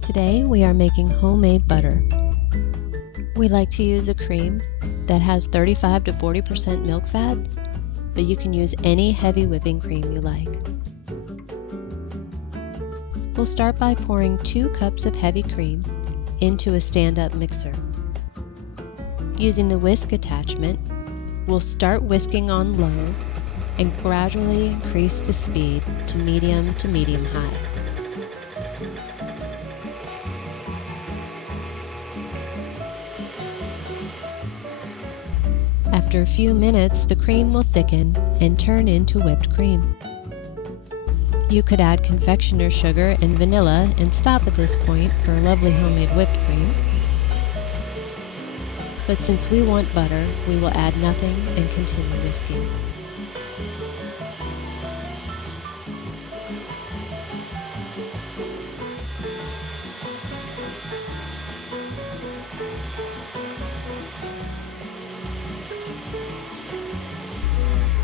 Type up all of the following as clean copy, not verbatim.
Today we are making homemade butter. We like to use a cream that has 35 to 40% milk fat, but you can use any heavy whipping cream you like. We'll start by pouring 2 cups of heavy cream into a stand-up mixer. Using the whisk attachment, we'll start whisking on low and gradually increase the speed to medium high. After a few minutes, the cream will thicken and turn into whipped cream. You could add confectioner sugar and vanilla and stop at this point for a lovely homemade whipped cream. But since we want butter, we will add nothing and continue whisking.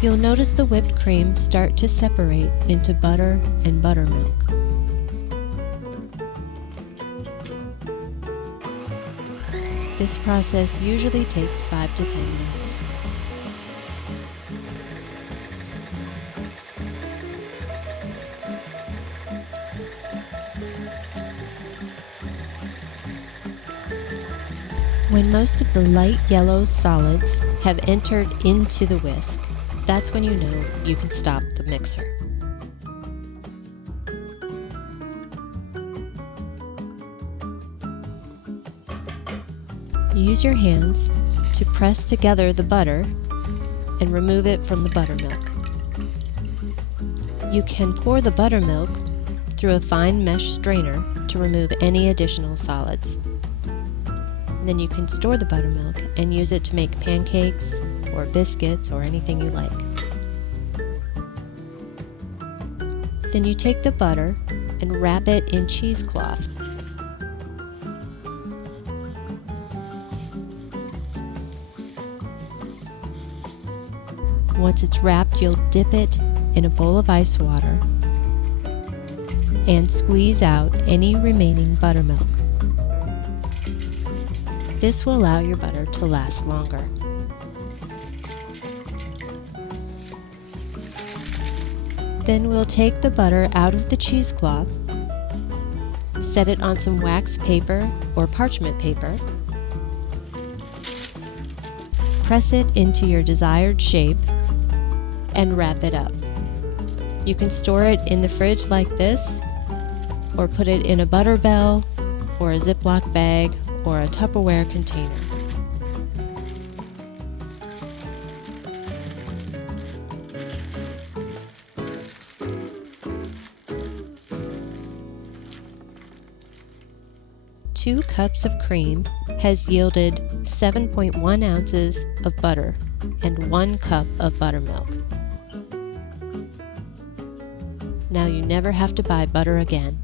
You'll notice the whipped cream start to separate into butter and buttermilk. This process usually takes 5 to 10 minutes. When most of the light yellow solids have entered into the whisk, that's when you know you can stop the mixer. Use your hands to press together the butter and remove it from the buttermilk. You can pour the buttermilk through a fine mesh strainer to remove any additional solids. Then you can store the buttermilk and use it to make pancakes or biscuits or anything you like. Then you take the butter and wrap it in cheesecloth. Once it's wrapped, you'll dip it in a bowl of ice water and squeeze out any remaining buttermilk. This will allow your butter to last longer. Then we'll take the butter out of the cheesecloth, set it on some wax paper or parchment paper, press it into your desired shape, and wrap it up. You can store it in the fridge like this, or put it in a butter bell, or a Ziploc bag, or a Tupperware container. Two cups of cream has yielded 7.1 ounces of butter and 1 cup of buttermilk. Now you never have to buy butter again.